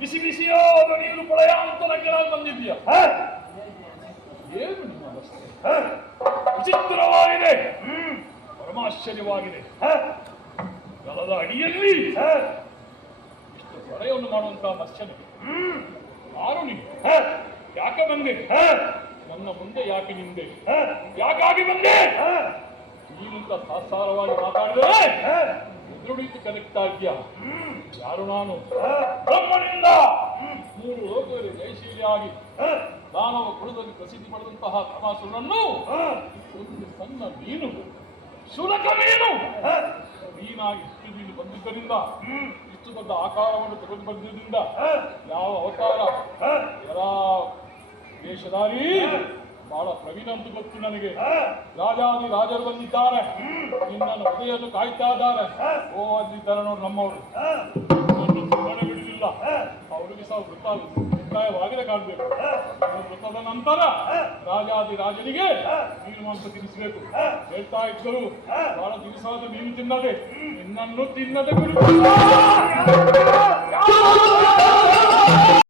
ಬಿಸಿ ಬಿಸಿಯಾದ ನೀರು ಪ್ರಳಯಾಂತರ ಕೆಳಗೆ ಬಂದಿದ್ಯಾ? ಏನು ನಿಮ್ಮ ಅವಸ್ಥೆ? ವಿಚಿತ್ರವಾಗಿದೆ, ಪರಮಾಶ್ಚರ್ಯವಾಗಿದೆ. ಜಲದ ಅಡಿಯಲ್ಲಿ ಇಷ್ಟು ಪ್ರಳಯವನ್ನು ಮಾಡುವಂತಹ ಮತ್ಸ್ಯನು ಯಾರು ನೀನು? ಯಾಕೆ ಬಂದೆ? ನನ್ನ ಮುಂದೆ ಯಾಕೆ ನಿಂದೆ? ಯಾಕಾಗಿ ಬಂದೆ? ನೀನಿಂತ ಸಾಸಾರವಾಗಿ ಮಾತಾಡಿದರೆ ಎದುರುಡಿತು ಕನೆಕ್ಟ್ ಆಗ್ಯಾ? ಯಾರು ನಾನು? ಬ್ರಹ್ಮನಿಂದ 3 ಲೋಕದಲ್ಲಿ ಜಯಶೀಲಿಯಾಗಿ ದಾನವ ಕುಲದಲ್ಲಿ ಪ್ರಸಿದ್ಧಿ ಪಡೆದಂತಹ ಕಾಮಾಸುರನನ್ನು ಒಂದು ಸಣ್ಣ ಮೀನು, ಶುನಕ ಮೀನು ಮೀನಾಗಿ ಇಷ್ಟು ಮೀನು ಬಂದಿದ್ದರಿಂದ, ಇಷ್ಟು ದೊಡ್ಡ ಆಕಾರವನ್ನು ತೆಗೆದು ಬಂದಿದ್ದರಿಂದ, ಯಾವ ಅವತಾರ ಎಲ್ಲ ವೇಷಧಾರಿ ಬಹಳ ಪ್ರವೀಣ ಅಂತ ಗೊತ್ತು ನನಗೆ. ರಾಜಾದಿ ರಾಜರು ಬಂದಿದ್ದಾರೆ, ನಿನ್ನನ್ನು ಹೃದಯವನ್ನು ಕಾಯ್ತಾ ಇದ್ದಾರೆ. ಓ ಅಲ್ಲಿದ್ದಾರೆ ನೋಡಿ ನಮ್ಮವರು, ಸುಮ್ಮನೆ ಬಿಡುವುದಿಲ್ಲ. ಅವರಿಗೆ ಸಹ ವೃತ್ತಾಯವಾಗಿದೆ ಕಾಣಬೇಕು. ವೃತ್ತದ ನಂತರ ರಾಜಾದಿ ರಾಜನಿಗೆ ಮೀನು ಮಾಂಸ ತಿನ್ನಿಸಬೇಕು ಹೇಳ್ತಾ ಇದ್ದರು. ಬಹಳ ದಿವಸವಾದ ಮೀನು ತಿನ್ನದೆ ನಿನ್ನನ್ನು ತಿನ್ನದೆ ಬಿಡುತ್ತಿಲ್ಲ.